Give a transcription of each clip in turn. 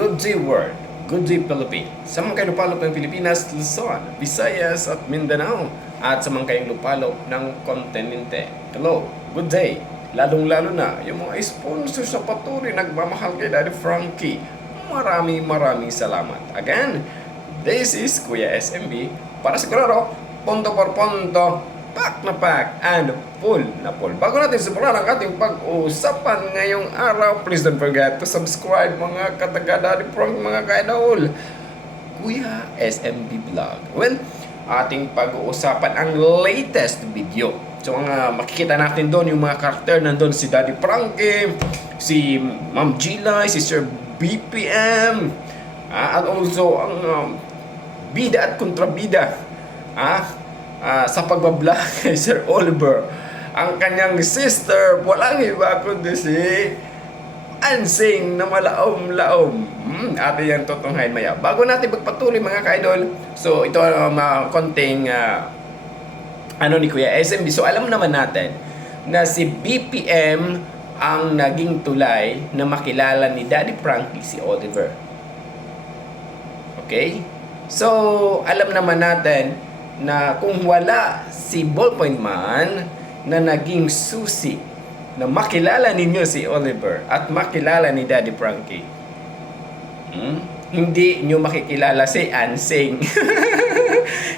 Good day world, good day Philippines. Sa mga kayong lupalop ng Pilipinas, Luzon, Visayas at Mindanao. At sa mga kayong lupalop ng kontinente. Hello, good day. Lalong-lalo na yung mga sponsor sa patuloy nagmamahal kay Daddy Frankie. Maraming salamat. Again, this is Kuya SMB para sigurado, punto por punto, pack na pack, and full na full. Bago natin simulan ang ating pag-uusapan ngayong araw, please don't forget to subscribe mga kataga-Daddy Frankie, mga kaidol. Kuya SMB Vlog. Well, ating pag-uusapan ang latest video. So, ang makikita natin doon, yung mga karakter nandun, si Daddy Frankie, si Ma'am Gilay, si Sir BPM, at also ang bida at kontrabida sa pagbablog kay Sir Oliver. Ang kanyang sister, walang iba kundi si Ansing na malaom-laom. Atin yan tutunghayin maya. Bago natin magpatuloy mga ka-idol, so ito ang konting ni Kuya SMB. So alam naman natin na si BPM ang naging tulay na makilala ni Daddy Frankie si Oliver. Okay? So alam naman natin na kung wala si Ballpoint Man na naging susi na makilala ninyo si Oliver at makilala ni Daddy Frankie, hindi nyo makikilala si Ansing.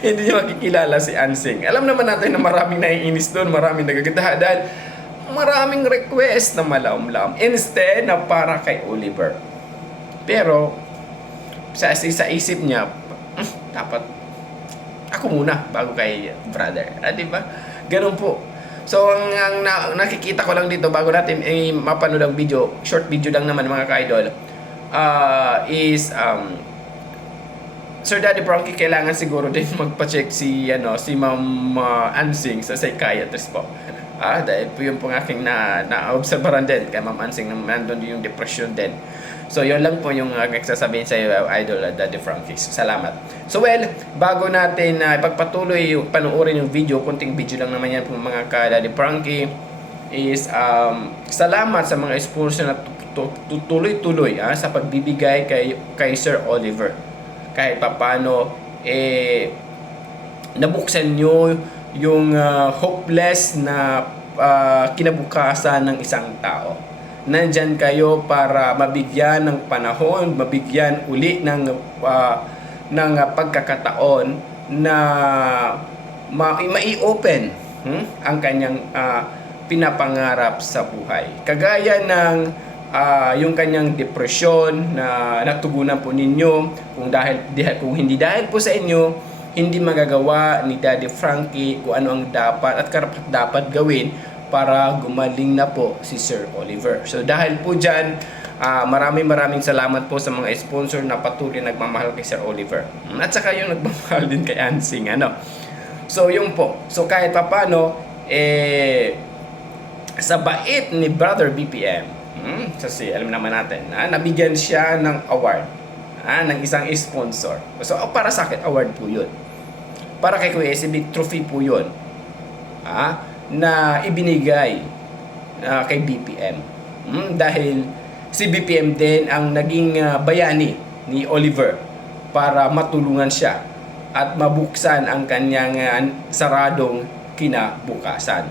Hindi nyo makikilala si Ansing. Alam naman natin na maraming naiinis doon, maraming nagaganda dahil maraming request na malaom-laom instead na para kay Oliver. Pero sa isip niya, dapat ako muna bago kay brother. Diba? Ganun po. So, ang nakikita ko lang dito bago natin mapanood ang video, short video lang naman mga ka-idol, is Sir Daddy Frankie kailangan siguro din magpa-check si Ma'am Ansing sa psychiatrist po. Dahil po yung pong aking na-obserbaran din kay Ma'am Ansing, nandun yung depression din. So, yun lang po yung nagsasabihin sa idol Daddy Frankie. Salamat. So, well, bago natin ipagpatuloy panuorin yung video, kunting video lang naman yan po mga ka-Daddy Frankie, is salamat sa mga sponsor na tuloy-tuloy sa pagbibigay kay Sir Oliver. Kahit papano, nabuksan nyo yung hopeless na kinabukasan ng isang tao. Nandyan kayo para mabigyan ng panahon, mabigyan uli ng pagkakataon na mai-open ang kanyang pinapangarap sa buhay. Kagaya ng yung kanyang depresyon na natugunan po ninyo, kung hindi dahil po sa inyo, hindi magagawa ni Daddy Frankie kung ano ang dapat at karapat-dapat gawin para gumaling na po si Sir Oliver. So dahil po dyan, maraming salamat po sa mga sponsor na patuloy nagmamahal kay Sir Oliver. At saka yung nagmamahal din kay Ansing. So yun po. So kahit papano, sa bait ni Brother BPM, kasi alam naman natin, nabigyan siya ng award ng isang sponsor. So para sa akin, award po yun. Para kay Kuya SB, trophy po yun. Na ibinigay kay BPM. Dahil si BPM din ang naging bayani ni Oliver para matulungan siya at mabuksan ang kanyang saradong kinabukasan.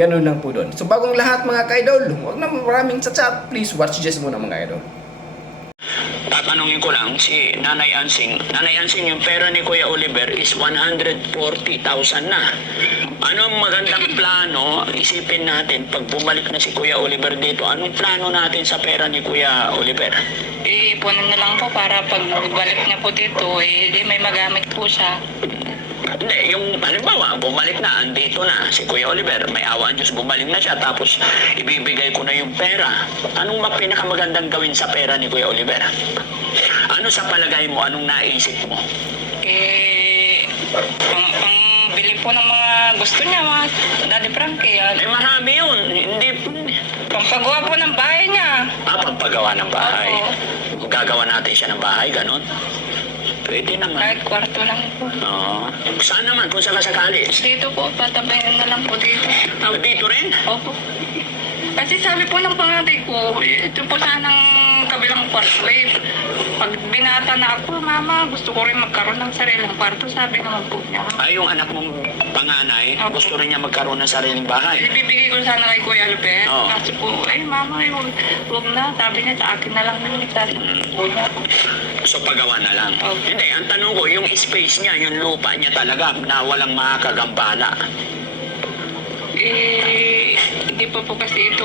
Ganun lang po doon. So bagong lahat mga ka-idol, huwag na maraming sa chat. Please watch just muna mga idol. Tatanungin ko lang si Nanay Ansing. Nanay Ansing, yung pera ni Kuya Oliver is 140,000 na. Ano ang magandang plano? Isipin natin, pag bumalik na si Kuya Oliver dito, anong plano natin sa pera ni Kuya Oliver? Iipunin na lang po para pag balik niya po dito, may magamit po siya. Hindi, yung halimbawa, bumalik na, andito na si Kuya Oliver, may awa ang Diyos, bumalik na siya, tapos ibibigay ko na yung pera. Anong pinakamagandang gawin sa pera ni Kuya Oliver? Ano sa palagay mo, anong naisip mo? Pangbili po ng mga gusto niya, mga Daddy Frankie. Marami yun. Hindi. Pampagawa po ng bahay niya. Pampagawa ng bahay. Gagawa natin siya ng bahay, ganon. Pwede naman. Kahit kwarto lang po. Oo. Saan naman kung sakasakali? Dito po, patabayan na lang po dito. Dito rin? Opo. Kasi sabi po ng pangatay ko, ito po sanang kabilang kwarto eh. Pag binata na ako, mama, gusto ko rin magkaroon ng sariling kwarto, sabi naman po niya. Ay, yung anak mong panganay, Opo. gusto rin niya magkaroon ng sariling bahay. Ibibigay ko sana kay Kuya Albert. Oo. Kasi po, ay mama, huwag na. Sabi niya, sa akin na lang yun. Sabi po niya. So, pagawa na lang. Okay. Hindi, ang tanong ko, yung space niya, yung lupa niya talaga, na walang makakagambala. Hindi po kasi ito,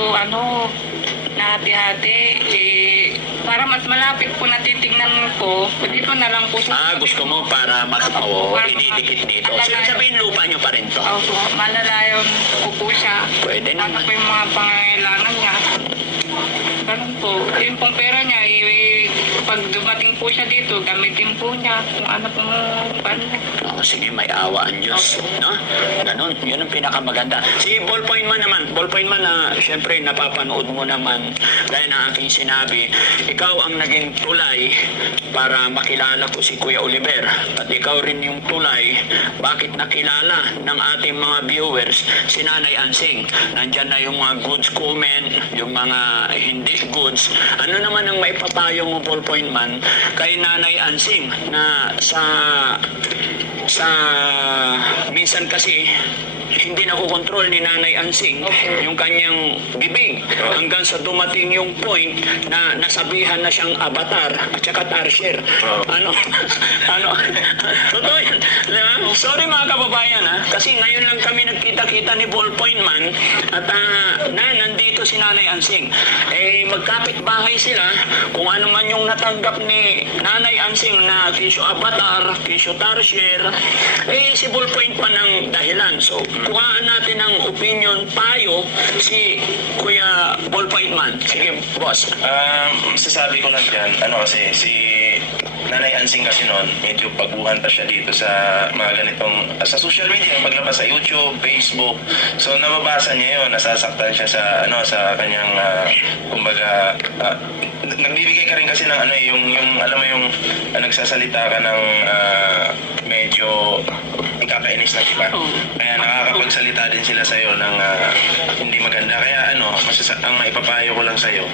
nahati-hati. Para mas malapit po natitignan ko, dito na lang po sa... Gusto mo para makapawo, ididikit dito. Sino sabihin lupa niyo pa rin to? Opo, malalayon ko po siya. Pwede Ano naman. po yung mga pangangailangan niya. Ganun po. Yung pong pera niya, pag dumating po siya dito, gamitin po niya kung ano pong ano. Sige, may awa ang Diyos. No? Ganon, yun ang pinakamaganda. Si Ballpoint Man naman, Ballpoint Man na syempre napapanood mo naman, gaya ng aking sinabi, ikaw ang naging tulay para makilala ko si Kuya Oliver. At ikaw rin yung tulay bakit nakilala ng ating mga viewers si Nanay Ansing. Nandyan na yung mga goods comment, yung mga hindi goods. Ano naman ang maipapayo mo, Ballpoint Man, kay Nanay Ansing na sa minsan kasi hindi nakokontrol ni Nanay Ansing yung kanyang bibig hanggang sa dumating yung point na nasabihan na siyang avatar at saka tarsier. Ano? Totoo yan. Diba? Sorry mga kababayan kasi ngayon lang kami nagkita-kita ni Ballpoint Man at nandito si Nanay Ansing. Magkapit bahay sila kung ano man yung natanggap ni Nanay Ansing na tissue avatar, tissue tarsier, si Ballpoint Man ang dahilan. So, kuhaan natin ang opinion, payo, si Kuya Ballpoint Man. Sige, boss. Masasabi ko lang dyan, kasi si Nanay Ansing kasi noon, medyo baguhan pa siya dito sa mga ganitong, sa social media, paglabas sa YouTube, Facebook. So, nababasa niya yun, nasasaktan siya sa kanyang, kumbaga, nagbibigay ka rin kasi ng yung alam mo yung nagsasalita ka ng medyo ikakainis ng iba. Kaya nakakapagsalita din sila sa'yo ng hindi maganda. Kaya ang maipapayo ko lang sa'yo,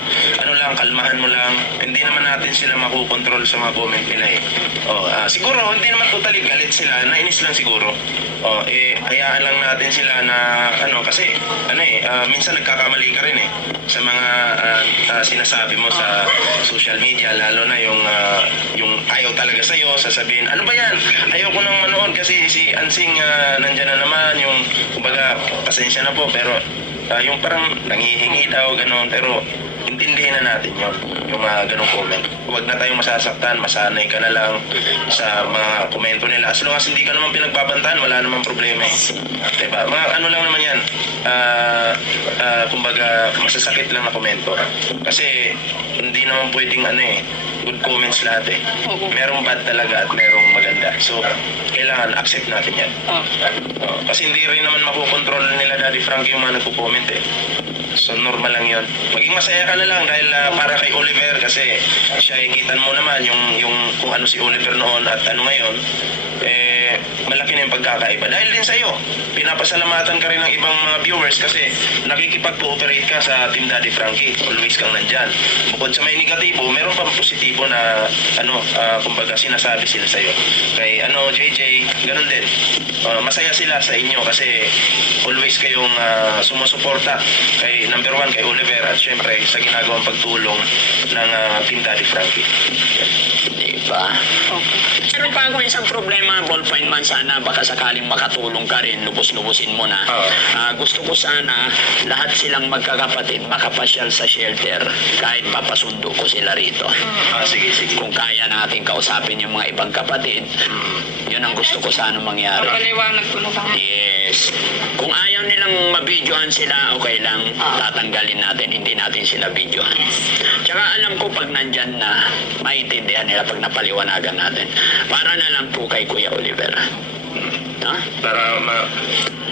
kalmahan mo lang. Hindi naman natin sila makukontrol sa mga comment nila siguro, hindi naman totally galit sila. Nainis lang siguro. Hayaan lang natin sila na, kasi, minsan nagkakamali ka rin sa mga sinasabi mo sa social media, lalo na yung ayaw talaga sa'yo, sasabihin, ano ba yan? Ayaw ko nang manood kasi si Ansing nandyan na naman, yung, kumbaga, pasensya na po, pero yung parang nangihingi daw, gano'n, pero intindihin na natin yung mga ganong comment. Huwag na tayong masasaktan, masanay ka na lang sa mga komento nila. As long as hindi ka naman pinagbabantaan, wala namang problema Diba? Mga lang naman yan, kumbaga, masasakit lang na komento. Kasi, hindi naman pwedeng good comments lahat Merong bad talaga at merong maganda. So, kailangan accept natin yan. Kasi hindi rin naman makukontrol nila Daddy Frankie yung mga nagko-comment So, normal lang yun. Maging masaya ka na lang dahil para kay Oliver kasi siya ikitan mo naman yung kung ano si Oliver noon at ano ngayon, malaki na yung pagkakaiba. Dahil din sa'yo, pinapasalamatan ka rin ng ibang mga viewers kasi nakikipag-cooperate ka sa Team Daddy Frankie. Always kang nandyan. Bukod sa may negatibo, meron pang positibo na kumbaga sinasabi sila sa'yo. Kay JJ, ganun din. Masaya sila sa inyo kasi always kayong sumusuporta kay number 1 kay Oliver at syempre sa ginagawang pagtulong ng Team Daddy Frankie. Diba? Meron pa ako isang problema, Ballpoint Man, sana baka sakaling makatulong ka rin, lubos-lubusin mo na. Gusto ko sana lahat silang magkakapatid makapasyal sa shelter kahit papasundo ko sila rito. Sige. Kung kaya natin kausapin yung mga ibang kapatid, yun ang gusto ko sana mangyari. Pagkaliwanag ko na lang. Yes. Kung ayaw nilang mabidyohan sila, okay lang. Tatanggalin natin, hindi natin sila videohan. Tsaka alam ko pag nandyan na, maintindihan nila pag napaliwanagan natin. Para na lang po kay Kuya Oliver. Ha? Para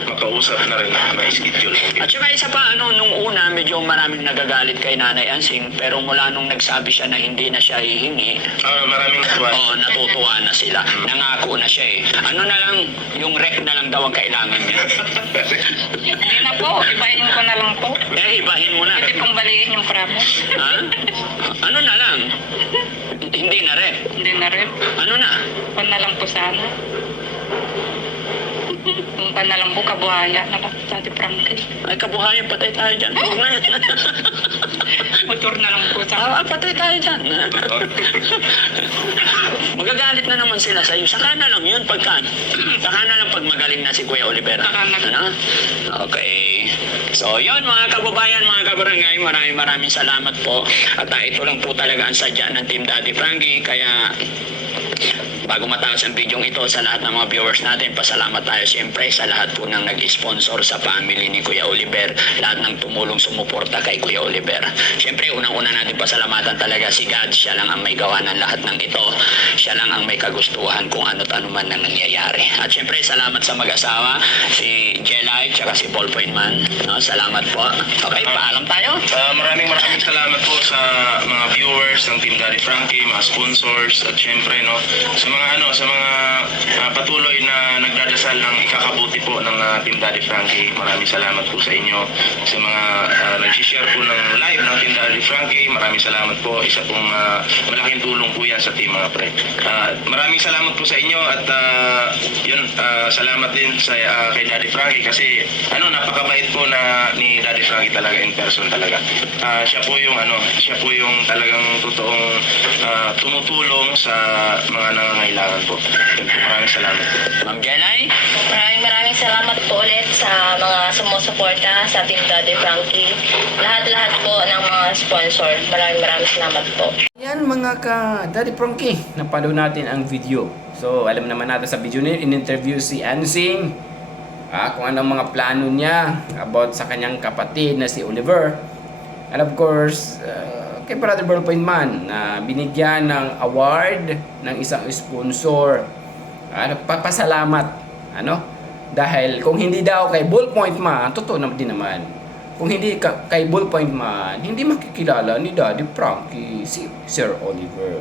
makausap na rin, ma-schedule. At saka isa pa, nung una, medyo maraming nagagalit kay Nanay Ansing, pero mula nung nagsabi siya na hindi na siya hihingi, Maraming natuwa. oo, natutuwa na sila. Nangako na siya eh. Ano na lang, yung rec na lang daw ang kailangan niya. Hindi na po, ibahin ko na lang po. Eh, ibahin mo na. Pwede pong baliin yung promise. Ha? Ano na lang? Hindi na rec. Hindi na rin. Ano na? Kung na lang po sana. Kung pa na lang po kabuhaya na lang, Daddy Frankie. Ay, kabuhayan, patay tayo dyan. Huwag na. Motor na lang po sana. Patay tayo dyan. Magagalit na naman sila sa'yo. Saka na lang yun pagka. Saka na lang pag magaling na si Kuya Oliver. Saka na. Ano? Okay. So, yun mga kababayan, mga kabarangay, maraming salamat po. At ito lang po talaga ang sadya ng Team Daddy Frankie. Kaya, bago matapos ang video ito, sa lahat ng mga viewers natin, pasalamat tayo siyempre sa lahat po ng nag-sponsor sa family ni Kuya Oliver, lahat ng tumulong sumuporta kay Kuya Oliver. Siyempre, unang-una natin pasalamatan talaga si God. Siya lang ang may gawa ng lahat ng ito. Siya lang ang may kagustuhan kung ano't ano man ang nangyayari. At siyempre, salamat sa mag-asawa, si Jelay, tsaka si Ballpoint Man. No, salamat po. Okay, paalam tayo. Maraming salamat po sa mga viewers ng Team Daddy Frankie, mga sponsors, at syempre sa mga patuloy na nagdadasal ng ikakabuti po ng Team Daddy Frankie. Maraming salamat po sa inyo. Sa mga nag-share po ng live ng Team Daddy Frankie, maraming salamat po. Isa pong malaking tulong po yan sa team, mga pre. Maraming salamat po sa inyo at salamat din sa kay Daddy Frankie kasi napakabait po ni Daddy Frankie talaga, in person talaga. Siya po yung talagang totoong tumutulong sa mga nangangailangan po. Maraming salamat po. Ma'am Jelay? Maraming salamat po ulit sa mga sumusuporta sa Team Daddy Frankie. Lahat-lahat po ng mga sponsor. Maraming salamat po. Yan mga ka-Daddy Frankie, napalo natin ang video. So, alam naman natin sa video nito, in-interview si Ansing. Kung anong mga plano niya about sa kanyang kapatid na si Oliver. And of course, kay Brother Ballpoint Man na binigyan ng award ng isang sponsor. Nagpapasalamat. Dahil kung hindi daw kay Ballpoint Man, totoo naman din naman. Kung hindi kay Ballpoint Man, hindi makikilala ni Daddy Frankie si Sir Oliver.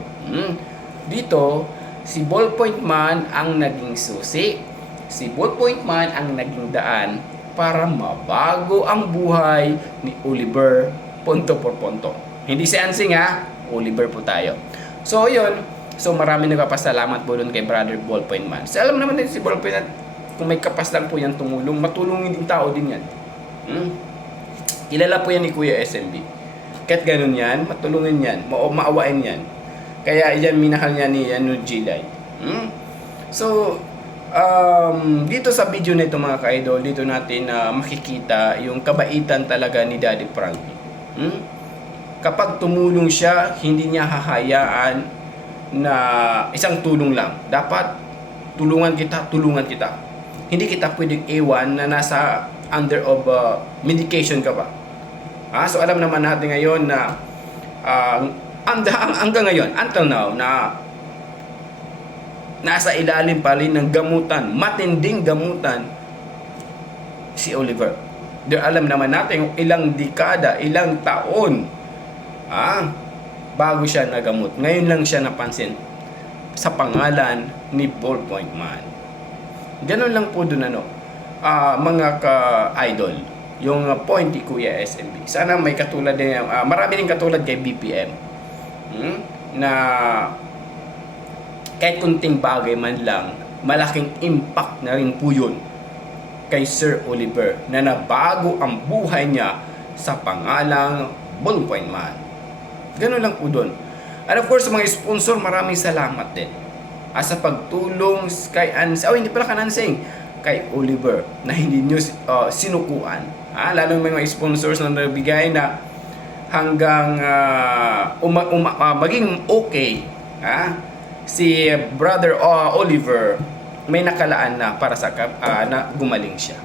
Dito, si Ballpoint Man ang naging susi. Si Ballpoint Man ang naging daan para mabago ang buhay ni Oliver punto por punto. Hindi si Ansing Oliver po tayo. So yun, marami nagpapasalamat po doon kay Brother Ballpoint Man. So alam naman din si Ballpoint Man, kung may kapas lang po yan tumulong, matulungin din tao din yan. Kilala po yan ni Kuya SMB. Kahit ganun yan, matulungin yan, maawain yan. Kaya yan, minahal niya ni Gilay. So, dito sa video na ito mga ka-idol, dito natin makikita yung kabaitan talaga ni Daddy Frankie. Kapag tumulong siya, hindi niya hahayaan na isang tulong lang. Dapat tulungan kita. Hindi kita pwedeng iwan na nasa under of medication ka pa. So alam naman natin ngayon na hanggang ngayon, until now, na nasa ilalim pa rin ng gamutan, matinding gamutan si Oliver. Alam naman natin ilang dekada, ilang taon bago siya nagamot. Ngayon lang siya napansin sa pangalan ni Ballpoint Man. Ganun lang po dun mga ka-idol, yung point ni Kuya SMB. Sana may katulad din, marami din katulad kay BPM na kahit kunting bagay man lang, malaking impact na rin po yun kay Sir Oliver na nabago ang buhay niya sa pangalang Ballpoint Man. Ganun lang po doon. And of course, sa mga sponsor, maraming salamat din sa pagtulong kay Ansing. Hindi pala Ansing, kay Oliver na hindi nyo sinukuan. Lalo may mga sponsors na nabigay na hanggang maging okay. Si Brother Oliver may nakalaan na para sa na gumaling siya.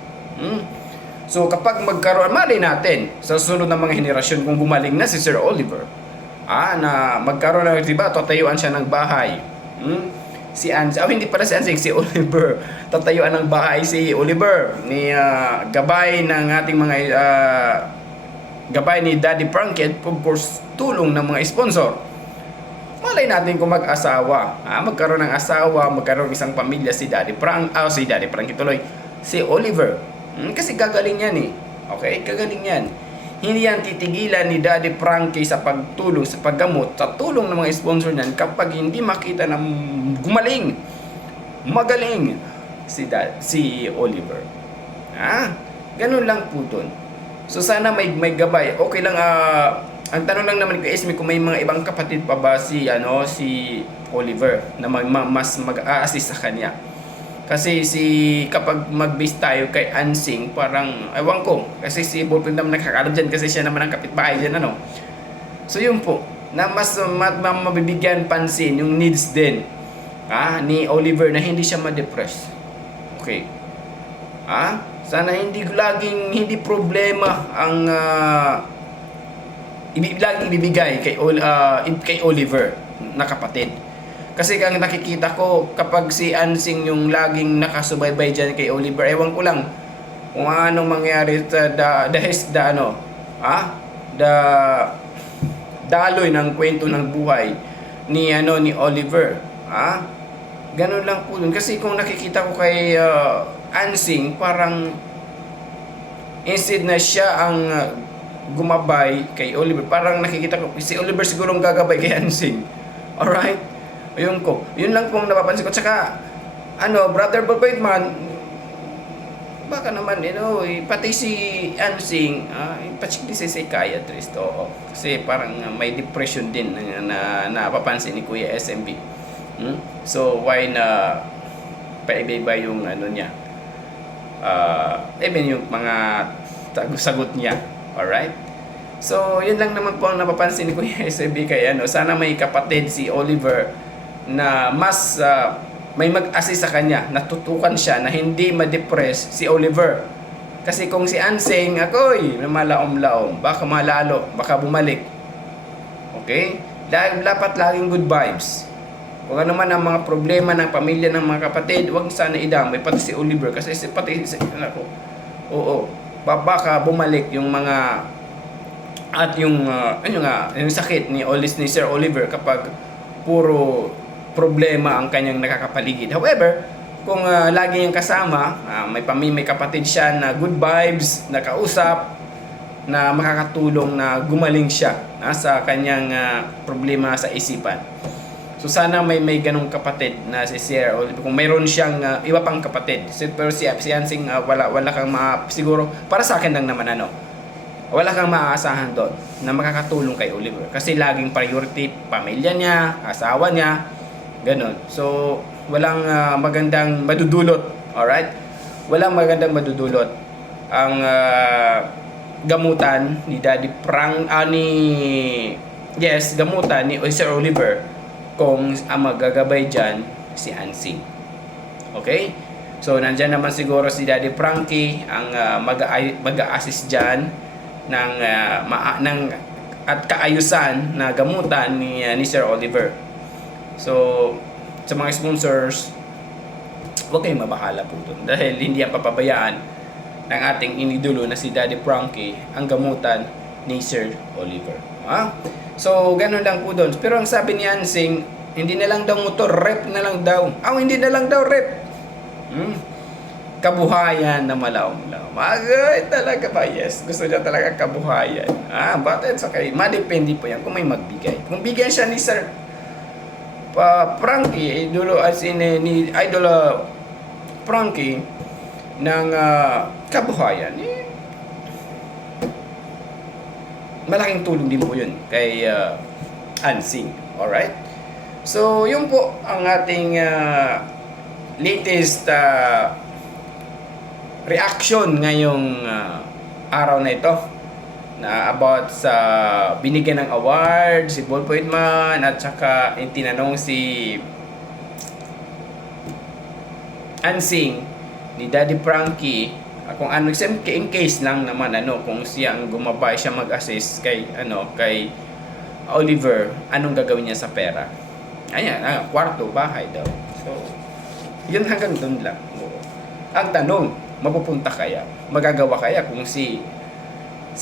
So kapag magkaroon, mali natin sa susunod na mga henerasyon kung gumaling na si Sir Oliver, na magkaroon na, diba, tatayuan siya ng bahay. si Ansing, hindi para si Ansing, si Oliver. Tatayuan ng bahay si Oliver ni gabay ng ating mga gabay ni Daddy Frankie at of course tulong ng mga sponsor. Malay natin kung mag-asawa, magkaroon ng asawa, magkaroon ng isang pamilya si Daddy Frankie tuloy, si Oliver. Kasi gagaling yan eh. Okay, gagaling yan. Hindi yan titigilan ni Daddy Frankie sa pagtulong, sa paggamot, sa tulong ng mga sponsor niyan kapag hindi makita na magaling si Oliver. Ganun lang po dun. So sana may gabay. Okay lang, ang tanong lang naman kay Esme kung may mga ibang kapatid pa ba si Oliver na mas mag-a-assist sa kanya. Kasi kapag mag-base tayo kay Ansing, parang, ewan ko, kasi si Ballpoint naman nakakalam dyan kasi siya naman ang kapitbahay dyan, So yun po, na mas mabibigyan pansin yung needs din ni Oliver na hindi siya ma-depress. Okay. Sana hindi problema ang laging ibibigay kay Oliver na kapatid. Kasi ang nakikita ko kapag si Ansing yung laging nakasubaybay dyan kay Oliver, ewan ko lang kung anong mangyari sa daloy ng kwento ng buhay ni Oliver. Ganun lang po dun. Kasi kung nakikita ko kay Ansing, parang instead na siya ang gumabay kay Oliver, parang nakikita ko si Oliver siguro ang gagabay kay Ansing. Alright? Yun lang pong napapansin ko. Tsaka Brother Ballpoint man, baka naman pati si Ansing pacheck din si psychiatrist. Kasi parang may depression din na napapansin ni Kuya SMB. So why na paiba-iba yung niya, even yung mga sagot niya. Alright? So yun lang naman po ang napapansin ni Kuya SMB kay sana may kapatid si Oliver na mas may mag-assist sa kanya, natutukan siya na hindi ma-depress si Oliver. Kasi kung si Ansing, malaom-laom, baka malalo, baka bumalik. Okay? Dapat laging good vibes. Kung ano man ang mga problema ng pamilya ng mga kapatid, huwag sana idamay, pati si Oliver. Kasi baka bumalik yung mga at yung sakit ni Sir Oliver kapag puro problema ang kanyang nakakapaligid. However, kung lagi niyang kasama, may kapatid siya na good vibes, na kausap, na makakatulong na gumaling siya sa kanyang problema sa isipan. So sana may ganong kapatid na si Sir Oliver. Kung mayroon siyang iba pang kapatid, pero si Ansing wala kang siguro para sa akin lang naman wala kang maaasahan doon na makakatulong kay Oliver. Kasi laging priority, pamilya niya, asawa niya, ganon. So, walang magandang madudulot. Alright? Walang magandang madudulot ang gamutan ni Daddy gamutan ni Sir Oliver kung ang magagabay dyan si Ansing. Okay? So, nandyan naman siguro si Daddy Frankie ang mag-a-assist dyan at kaayusan na gamutan ni Sir Oliver. So, sa mga sponsors, huwag kayong mabahala po doon. Dahil hindi ang papabayaan ng ating inidulo na si Daddy Frankie ang gamutan ni Sir Oliver. So, ganun lang po doon. Pero ang sabi ni Ansing, hindi na lang daw motor, rep na lang daw. Hindi na lang daw rep. Kabuhayan na malaom-laom. Talaga ba? Yes. Gusto niya talaga kabuhayan. But it's okay. Madepende po yan kung may magbigay. Kung bigyan siya ni Sir Frankie, ni Idol Frankie ng kabuhayan, malaking tulong din po yun kay Ansing. Alright? So, yun po ang ating latest reaction ngayong araw na ito na about sa binigyan ng award si Ballpoint Man at saka tinanong si Ansing ni Daddy Frankie kung in case lang naman kung siya ang gumabay siya mag-assist kay Oliver, anong gagawin niya sa pera. Kwarto, bahay daw. So, yun hanggang doon lang. Oo. Ang tanong, mapupunta kaya? Magagawa kaya kung si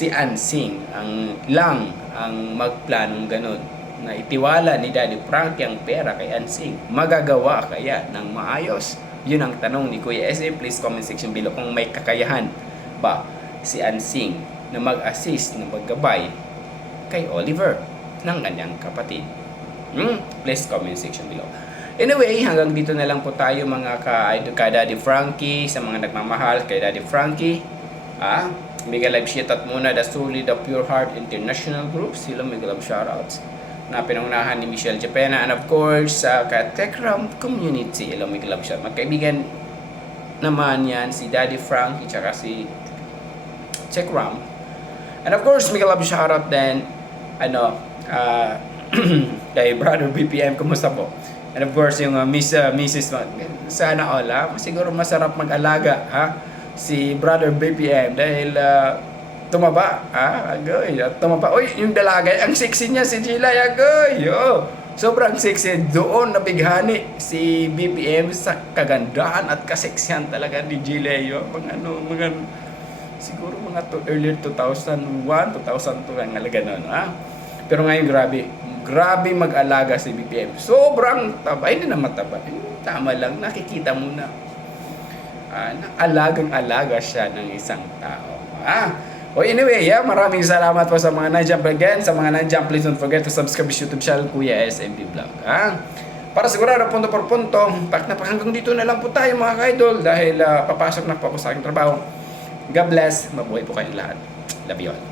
Ansing ang magplanong ganun na itiwala ni Daddy Frankie ang pera kay Ansing? Magagawa kaya ng maayos? Yun ang tanong ni Kuya SM. Please comment section below kung may kakayahan ba si Ansing na mag-assist, na maggabay kay Oliver ng kanyang kapatid. Please comment section below. Anyway, hanggang dito na lang po tayo mga ka Daddy Frankie, sa mga nagmamahal kay Daddy Frankie. Mega live shoutout muna the Solid of Pure Heart International Group. Sila mega love shoutouts na pinangunahan ni Michelle Japena, and of course sa Tekram Community. Hello, mega love shout. Magkaibigan naman yan si Daddy Frankie tsaka si Tekram. And of course, mega love shoutout din kay Brother BPM. Kumusta po? And of course, yung Mrs. Sana all, siguro masarap mag-alaga, si Brother BPM dahil tumaba, agoy, tumaba. Uy, yung dalaga, ang sexy niya si Gilay, agoy. Sobrang sexy. Doon nabighani si BPM sa kagandahan at kaseksihan talaga ni Gilay. Mga siguro mga early 2001, 2002 ang alaga noon, Pero ngayon grabe mag-alaga si BPM. Sobrang taba, hindi na mataba. Tama lang, nakikita mo na alagang-alaga siya ng isang tao. Anyway, maraming salamat po sa mga na-jump again. Sa mga na-jump, please don't forget to subscribe sa YouTube channel Kuya SMB Vlog. Para sigurado punto por punto, hanggang dito na lang po tayo mga ka-idol dahil papasok na po ako sa aking trabaho. God bless. Mabuhay po kayong lahat. Love you all.